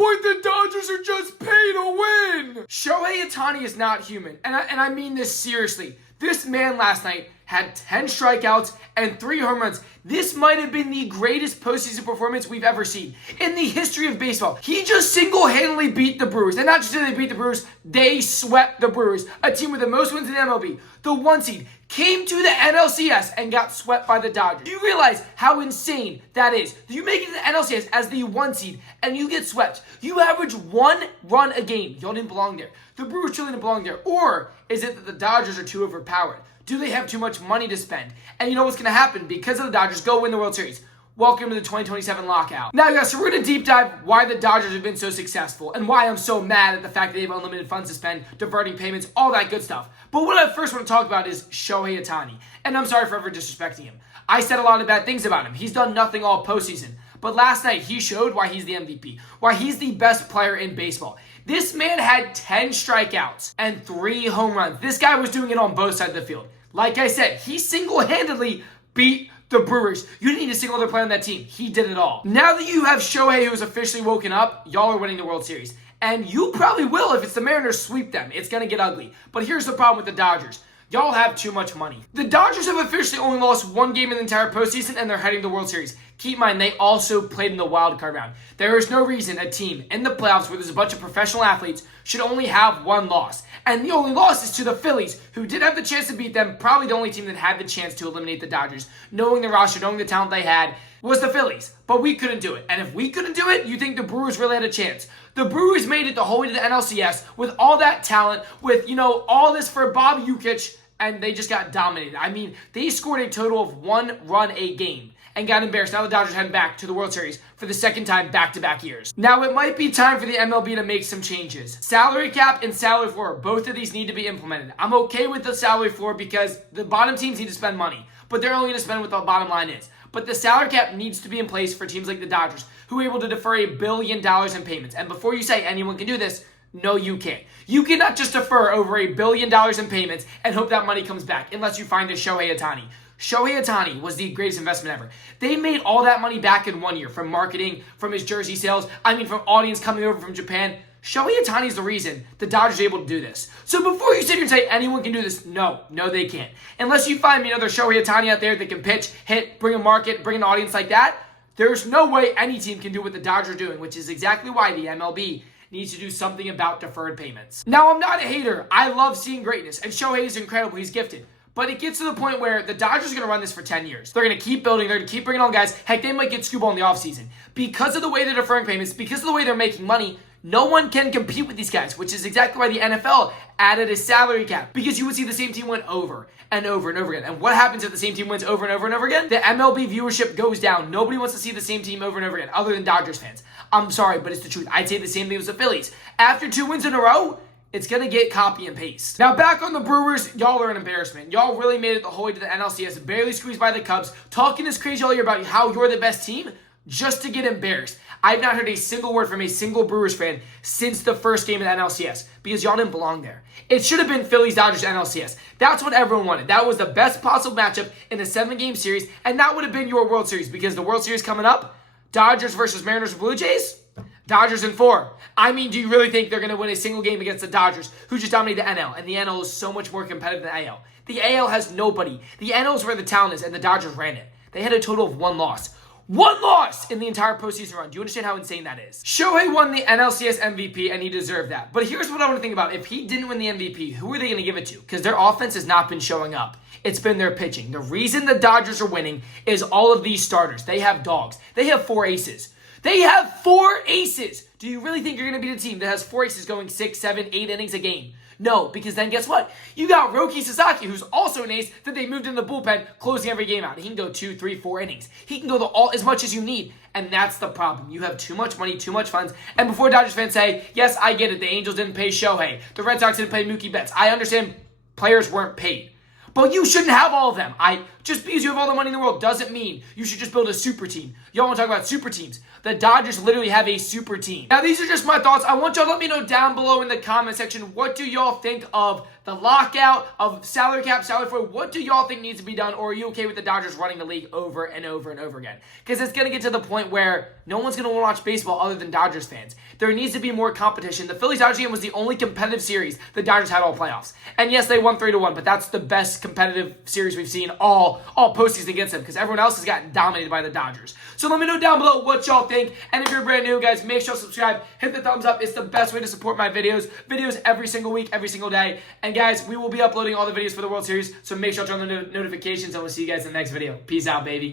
point, the Dodgers are just pay to win. Shohei Ohtani is not human, and I mean this seriously. This man last night had 10 strikeouts and 3 home runs. This might have been the greatest postseason performance we've ever seen in the history of baseball. He just single-handedly beat the Brewers. And not just did they beat the Brewers, they swept the Brewers, a team with the most wins in the MLB. The 1 seed came to the NLCS and got swept by the Dodgers. Do you realize how insane that is? You make it to the NLCS as the 1 seed and you get swept. You average 1 run a game. Y'all didn't belong there. The Brewers truly didn't belong there. Or is it that the Dodgers are too overpowered? Do they have too much money to spend? And you know what's going to happen? Because of the Dodgers, go win the World Series. Welcome to the 2027 lockout. Now, guys, so we're going to deep dive why the Dodgers have been so successful and why I'm so mad at the fact that they have unlimited funds to spend, diverting payments, all that good stuff. But what I first want to talk about is Shohei Ohtani. And I'm sorry for ever disrespecting him. I said a lot of bad things about him. He's done nothing all postseason. But last night, he showed why he's the MVP, why he's the best player in baseball. This man had 10 strikeouts and 3 home runs. This guy was doing it on both sides of the field. Like I said, he single-handedly beat the Brewers. You didn't need a single other player on that team. He did it all. Now that you have Shohei who's officially woken up, y'all are winning the World Series. And you probably will if it's the Mariners sweep them. It's going to get ugly. But here's the problem with the Dodgers. Y'all have too much money. The Dodgers have officially only lost 1 game in the entire postseason, and they're heading to the World Series. Keep in mind, they also played in the wild card round. There is no reason a team in the playoffs where there's a bunch of professional athletes should only have 1 loss. And the only loss is to the Phillies, who did have the chance to beat them. Probably the only team that had the chance to eliminate the Dodgers, knowing the roster, knowing the talent they had, was the Phillies. But we couldn't do it. And if we couldn't do it, you think the Brewers really had a chance. The Brewers made it the whole way to the NLCS with all that talent, with, all this for Bob Ukic, and they just got dominated. I mean, they scored a total of 1 run a game and got embarrassed. Now the Dodgers heading back to the World Series for the 2nd time back-to-back years. Now it might be time for the MLB to make some changes. Salary cap and salary floor, both of these need to be implemented. I'm okay with the salary floor because the bottom teams need to spend money, but they're only going to spend what the bottom line is. But the salary cap needs to be in place for teams like the Dodgers, who are able to defer $1 billion in payments. And before you say anyone can do this, no, you can't. You cannot just defer over $1 billion in payments and hope that money comes back unless you find a Shohei Ohtani. Shohei Ohtani was the greatest investment ever. They made all that money back in 1 year from marketing, from his jersey sales, from audience coming over from Japan. Shohei Ohtani is the reason the Dodgers are able to do this. So before you sit here and say anyone can do this, no, they can't. Unless you find me another Shohei Ohtani out there that can pitch, hit, bring a market, bring an audience like that, there's no way any team can do what the Dodgers are doing, which is exactly why the MLB needs to do something about deferred payments. Now, I'm not a hater. I love seeing greatness, and Shohei is incredible. He's gifted. But it gets to the point where the Dodgers are going to run this for 10 years. They're going to keep building. They're going to keep bringing on guys. Heck, they might get Scooba in the offseason. Because of the way they're deferring payments, because of the way they're making money, no one can compete with these guys, which is exactly why the NFL added a salary cap. Because you would see the same team win over and over and over again. And what happens if the same team wins over and over and over again? The MLB viewership goes down. Nobody wants to see the same team over and over again, other than Dodgers fans. I'm sorry, but it's the truth. I'd say the same thing with the Phillies. After 2 wins in a row, it's going to get copy and paste. Now, back on the Brewers, y'all are an embarrassment. Y'all really made it the whole way to the NLCS, barely squeezed by the Cubs, talking this crazy all year about how you're the best team, just to get embarrassed. I've not heard a single word from a single Brewers fan since the first game of the NLCS, because y'all didn't belong there. It should have been Phillies-Dodgers NLCS. That's what everyone wanted. That was the best possible matchup in a 7-game series, and that would have been your World Series, because the World Series coming up, Dodgers versus Mariners and Blue Jays, Dodgers in 4. I mean, do you really think they're going to win a single game against the Dodgers, who just dominated the NL? And the NL is so much more competitive than the AL. The AL has nobody. The NL is where the talent is, and the Dodgers ran it. They had a total of 1 loss. 1 loss in the entire postseason run. Do you understand how insane that is? Shohei won the NLCS MVP, and he deserved that. But here's what I want to think about. If he didn't win the MVP, who are they going to give it to? Because their offense has not been showing up. It's been their pitching. The reason the Dodgers are winning is all of these starters. They have dogs. They have 4 aces. They have 4 aces. Do you really think you're going to beat a team that has 4 aces going 6, 7, 8 innings a game? No, because then guess what? You got Roki Sasaki, who's also an ace that they moved in the bullpen, closing every game out. He can go 2, 3, 4 innings. He can go as much as you need, and that's the problem. You have too much money, too much funds, and before Dodgers fans say, yes, I get it, the Angels didn't pay Shohei, the Red Sox didn't pay Mookie Betts. I understand players weren't paid. But you shouldn't have all of them. Just because you have all the money in the world doesn't mean you should just build a super team. Y'all want to talk about super teams. The Dodgers literally have a super team. Now, these are just my thoughts. I want y'all to let me know down below in the comment section, what do y'all think of the lockout, of salary cap, salary floor? What do y'all think needs to be done? Or are you okay with the Dodgers running the league over and over and over again? Because it's going to get to the point where no one's going to want to watch baseball other than Dodgers fans. There needs to be more competition. The Phillies-Dodgers game was the only competitive series the Dodgers had all playoffs. And yes, they won 3-1, but that's the best competitive series we've seen all postseason against them because everyone else has gotten dominated by the Dodgers. So let me know down below what y'all think. And if you're brand new, guys, make sure to subscribe. Hit the thumbs up. It's the best way to support my videos. Videos every single week, every single day. And guys, we will be uploading all the videos for the World Series, so make sure to turn on the notifications, and we'll see you guys in the next video. Peace out, baby.